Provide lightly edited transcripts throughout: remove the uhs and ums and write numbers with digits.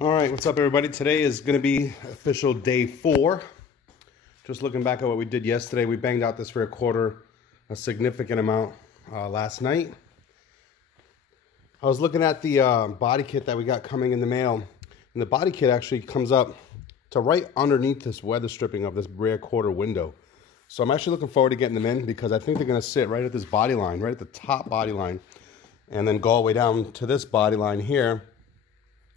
All right, what's up everybody? Today is going to be official day 4. Just looking back at what we did yesterday, we banged out this rear quarter a significant amount last night. I was looking at the body kit that we got coming in the mail, and the body kit actually comes up to right underneath this weather stripping of this rear quarter window. So I'm actually looking forward to getting them in because I think they're going to sit right at this body line, right at the top body line, and then go all the way down to this body line here,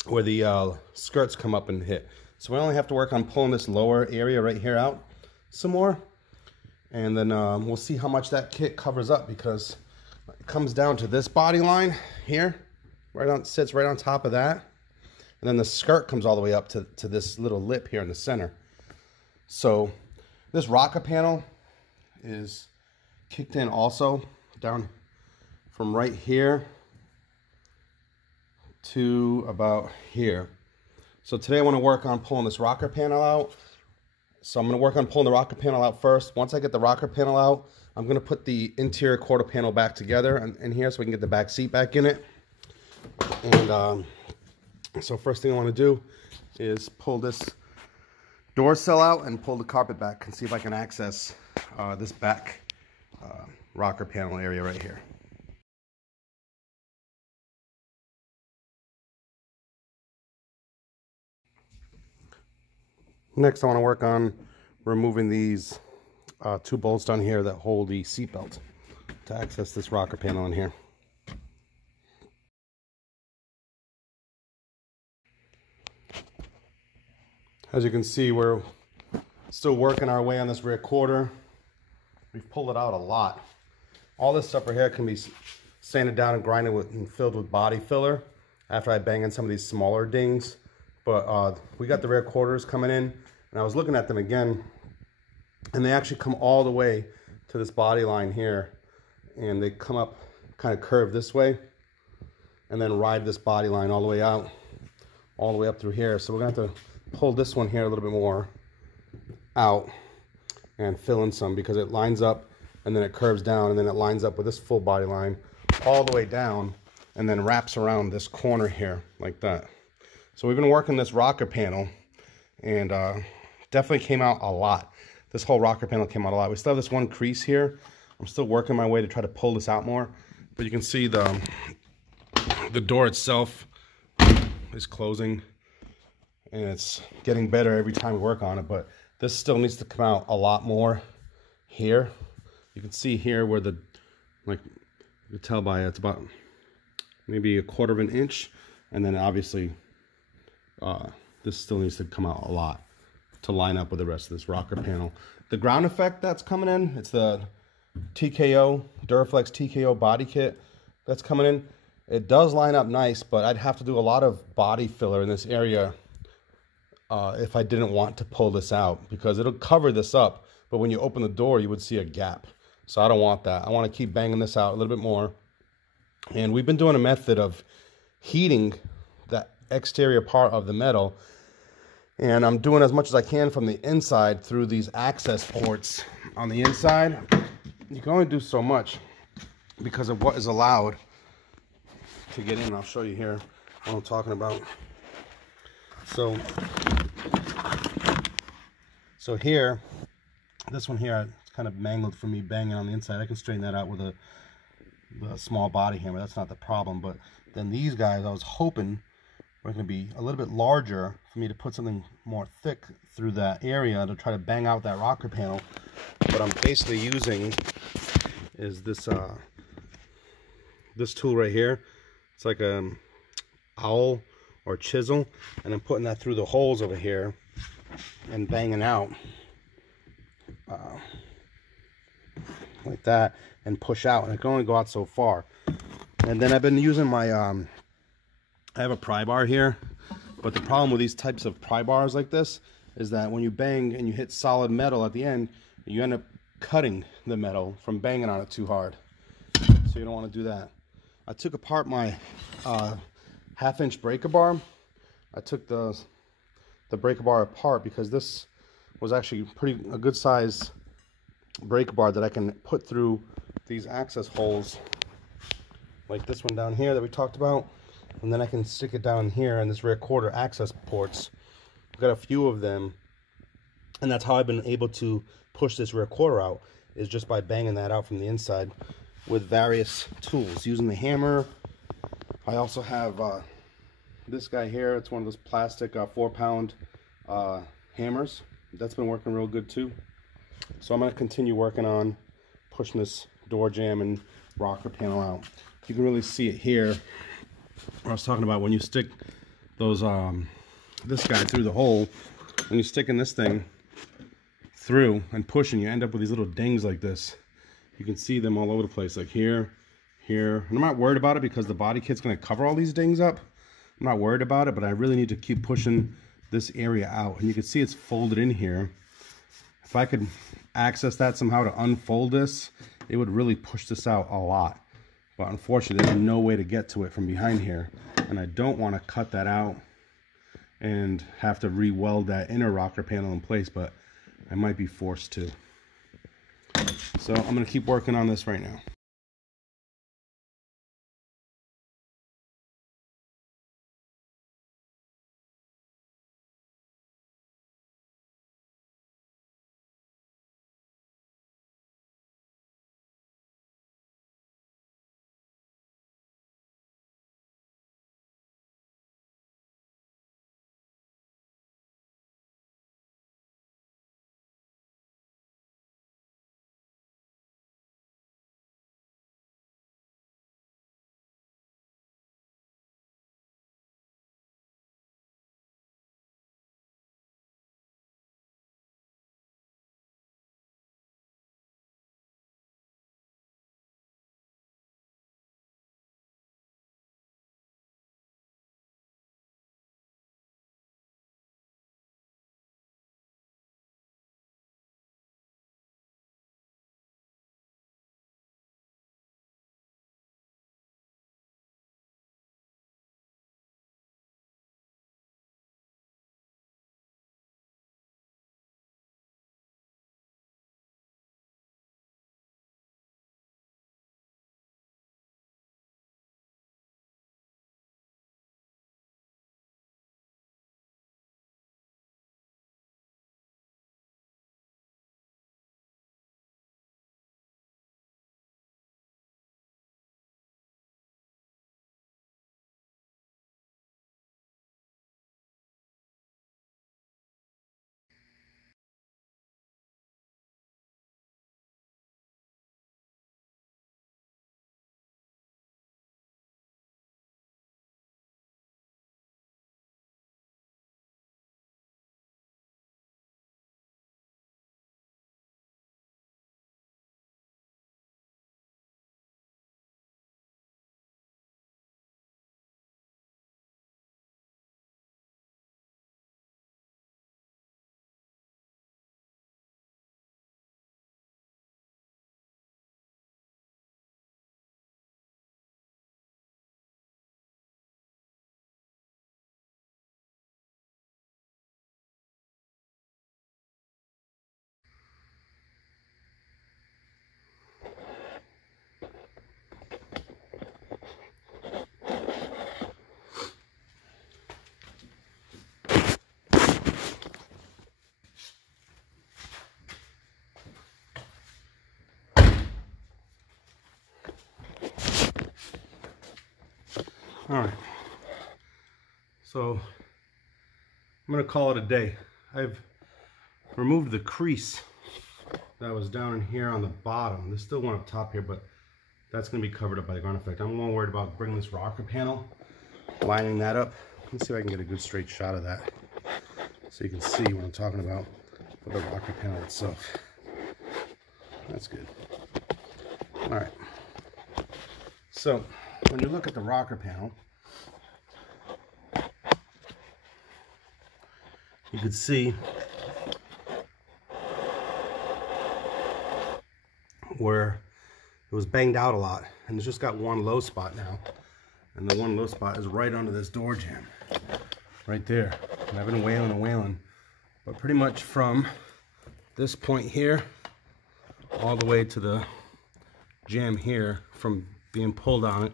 where the skirts come up and hit. So we only have to work on pulling this lower area right here out some more, and then we'll see how much that kit covers up, because it comes down to this body line here, sits right on top of that, and then the skirt comes all the way up to this little lip here in the center. So this rocker panel is kicked in also down from right here to about here. So today I want to work on pulling this rocker panel out. So I'm going to work on pulling the rocker panel out first. Once I get the rocker panel out, I'm going to put the interior quarter panel back together in here so we can get the back seat back in it. And so first thing I want to do is pull this door sill out and pull the carpet back and see if I can access this back rocker panel area right here. Next, I want to work on removing these 2 bolts down here that hold the seat belt to access this rocker panel in here. As you can see, we're still working our way on this rear quarter. We've pulled it out a lot. All this stuff right here can be sanded down and grinded and filled with body filler after I bang in some of these smaller dings. But we got the rear quarters coming in, and I was looking at them again, and they actually come all the way to this body line here, and they come up kind of curved this way, and then ride this body line all the way out, all the way up through here. So we're gonna have to pull this one here a little bit more out and fill in some, because it lines up and then it curves down, and then it lines up with this full body line all the way down, and then wraps around this corner here like that. So we've been working this rocker panel, and definitely came out a lot. This whole rocker panel came out a lot. We still have this one crease here. I'm still working my way to try to pull this out more, but you can see the door itself is closing, and it's getting better every time we work on it, but this still needs to come out a lot more here. You can see here where you can tell by it's about maybe 1/4 of an inch, and then obviously this still needs to come out a lot to line up with the rest of this rocker panel. The ground effect that's coming in, it's the TKO, Duraflex TKO body kit that's coming in. It does line up nice, but I'd have to do a lot of body filler in this area if I didn't want to pull this out, because it'll cover this up, but when you open the door you would see a gap. So I don't want that. I want to keep banging this out a little bit more. And we've been doing a method of heating that exterior part of the metal, and I'm doing as much as I can from the inside through these access ports on the inside. You can only do so much because of what is allowed to get in. I'll show you here what I'm talking about. So here, this one here, it's kind of mangled from me banging on the inside. I can straighten that out with a small body hammer. That's not the problem. But then these guys, I was hoping were going to be a little bit larger for me to put something more thick through that area to try to bang out that rocker panel. What I'm basically using is this this tool right here. It's like a owl or chisel, and I'm putting that through the holes over here and banging out like that, and push out, and it can only go out so far. And then I've been using my I have a pry bar here, but the problem with these types of pry bars like this is that when you bang and you hit solid metal at the end, you end up cutting the metal from banging on it too hard. So you don't want to do that. I took apart my 1/2-inch breaker bar. I took the breaker bar apart because this was actually a good size breaker bar that I can put through these access holes, like this one down here that we talked about, and then I can stick it down here in this rear quarter access ports. I've got a few of them, and that's how I've been able to push this rear quarter out, is just by banging that out from the inside with various tools, using the hammer. I also have this guy here. It's one of those plastic 4-pound hammers. That's been working real good too. So I'm going to continue working on pushing this door jamb and rocker panel out. You can really see it here. I was talking about when you stick those this guy through the hole, when you're sticking this thing through and pushing, you end up with these little dings like this. You can see them all over the place, like here, here. And I'm not worried about it because the body kit's going to cover all these dings up. I'm not worried about it, but I really need to keep pushing this area out. And you can see it's folded in here. If I could access that somehow to unfold this, it would really push this out a lot. But unfortunately, there's no way to get to it from behind here. And I don't want to cut that out and have to re-weld that inner rocker panel in place, but I might be forced to. So I'm going to keep working on this right now. All right, so I'm gonna call it a day. I've removed the crease that was down in here on the bottom. There's still one up top here, but that's gonna be covered up by the ground effect. I'm more worried about bringing this rocker panel, lining that up. Let's see if I can get a good straight shot of that so you can see what I'm talking about with the rocker panel itself. That's good. All right, so when you look at the rocker panel, you can see where it was banged out a lot, and it's just got one low spot now, and the one low spot is right under this door jamb right there. And I've been wailing and wailing, but pretty much from this point here all the way to the jamb here, from being pulled on it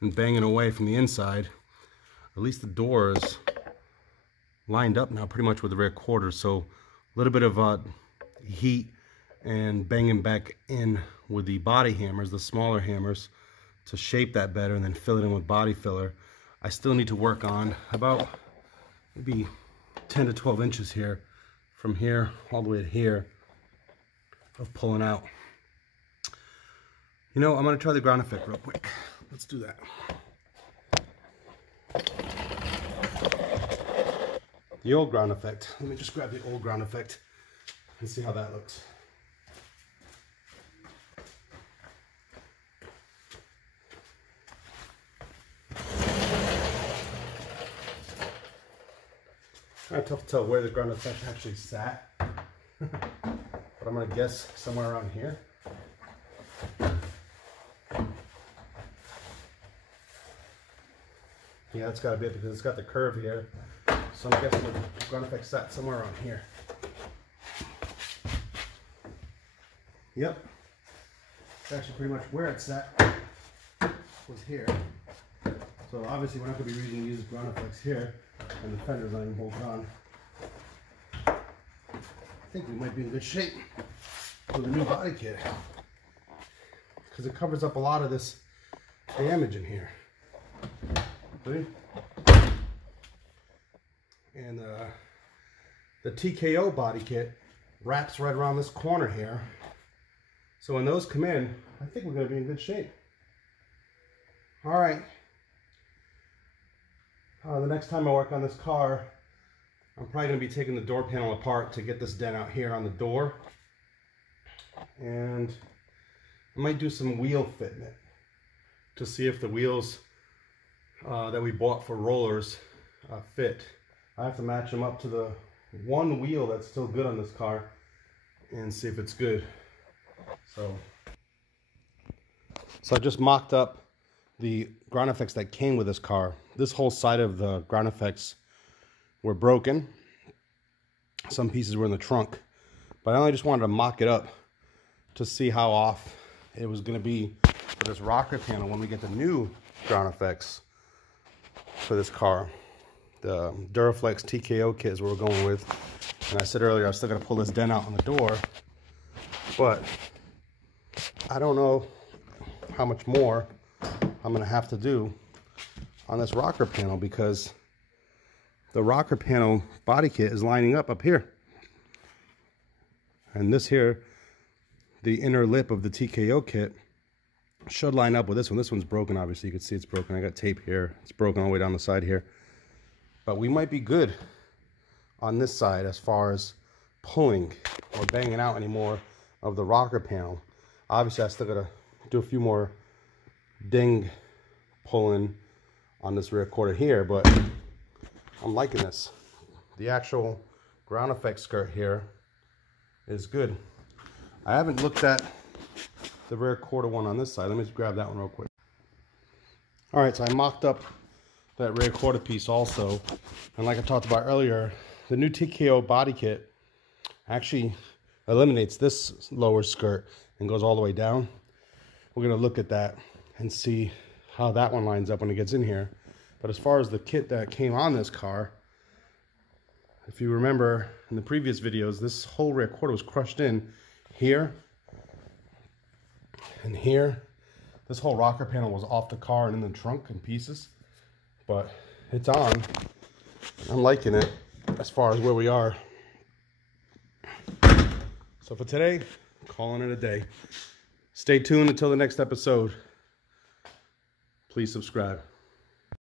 and banging away from the inside, at least the door is lined up now pretty much with the rear quarter. So a little bit of heat and banging back in with the body hammers, the smaller hammers, to shape that better and then fill it in with body filler. I still need to work on about maybe 10 to 12 inches here, from here all the way to here, of pulling out. You know, I'm gonna try the ground effect real quick. Let's do that. The old ground effect. Let me just grab the old ground effect and see how that looks. Kind of tough to tell where the ground effect actually sat, but I'm gonna guess somewhere around here. Yeah, it's gotta be it because it's got the curve here. So I'm guessing the ground effect sat somewhere around here. Yep. It's actually pretty much where it sat was here. So obviously we're not gonna be using these ground effects here. And the fender's not even bolted on. I think we might be in good shape with the new body kit, because it covers up a lot of this damage in here. See? And the TKO body kit wraps right around this corner here. So when those come in, I think we're going to be in good shape. All right. The next time I work on this car, I'm probably going to be taking the door panel apart to get this dent out here on the door. And I might do some wheel fitment to see if the wheels that we bought for rollers fit. I have to match them up to the one wheel that's still good on this car and see if it's good. So I just mocked up the ground effects that came with this car. This whole side of the ground effects were broken. Some pieces were in the trunk, but I only just wanted to mock it up to see how off it was going to be for this rocker panel when we get the new ground effects for this car. The Duraflex TKO kit is what we're going with. And I said earlier I was still going to pull this dent out on the door, but I don't know how much more I'm going to have to do on this rocker panel, because the rocker panel body kit is lining up here. And this here, the inner lip of the TKO kit, should line up with this one. This one's broken, obviously. You can see it's broken. I got tape here. It's broken all the way down the side here. But we might be good on this side as far as pulling or banging out any more of the rocker panel. Obviously, I still got to do a few more ding pulling on this rear quarter here, but I'm liking this. The actual ground effect skirt here is good. I haven't looked at the rear quarter one on this side. Let me just grab that one real quick. All right, so I mocked up that rear quarter piece also, and like I talked about earlier, the new TKO body kit actually eliminates this lower skirt and goes all the way down. We're gonna look at that and see how that one lines up when it gets in here. But as far as the kit that came on this car, if you remember in the previous videos, this whole rear quarter was crushed in here and here. This whole rocker panel was off the car and in the trunk in pieces, but it's on. I'm liking it as far as where we are. So for today, calling it a day. Stay tuned until the next episode. Please subscribe.